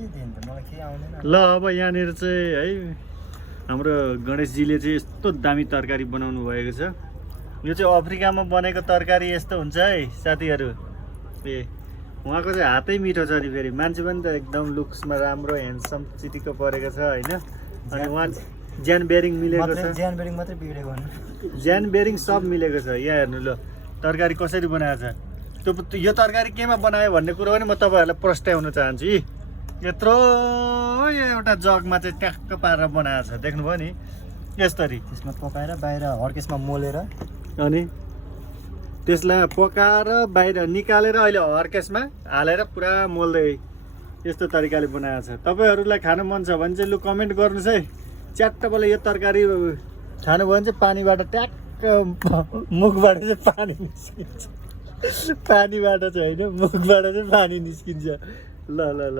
ल अब यहाँनिर चाहिँ है हाम्रो गणेशजीले चाहिँ यस्तो दामी तरकारी बनाउनु भएको छ। यो चाहिँ अफ्रिकामा बनेको तरकारी यस्तो हुन्छ है साथीहरू। ए उहाँको चाहिँ हातै मिठो छ नि, फेरि मान्छे पनि त एकदम लुक्समा राम्रो ह्यान्डसम चिटिक्क परेको छ होइन। अनि उहाँ ज्यान बेरिङ मिलेको छ, ज्यान बेरिङ मात्रै बिग्रेको होइन, ज्यान बेरिङ सब मिलेको छ। यहाँ हेर्नु ल तरकारी कसरी बनाएको छ। त्यो यो तरकारी केमा बनायो भन्ने कुरो पनि म तपाईँहरूलाई प्रस्ट्याउन चाहन्छु। यत्रो एउटा जगमा चाहिँ ट्याक्क पारेर बनाएको छ, देख्नुभयो नि यसरी। त्यसमा पकाएर बाहिर हर्केसमा मोलेर अनि त्यसलाई पकाएर बाहिर निकालेर अहिले हर्केसमा हालेर पुरा मोल्दै यस्तो तरिकाले बनाएको छ। तपाईँहरूलाई खानु मन छ भने चाहिँ लु कमेन्ट गर्नुहोस् है। च्याट्टबले यो तरकारी खानुभयो भने चाहिँ पानीबाट ट्याक्क मुखबाट चाहिँ पानी निस्किन्छ। पानीबाट चाहिँ होइन, मुखबाट चाहिँ पानी निस्किन्छ। ल ल ल।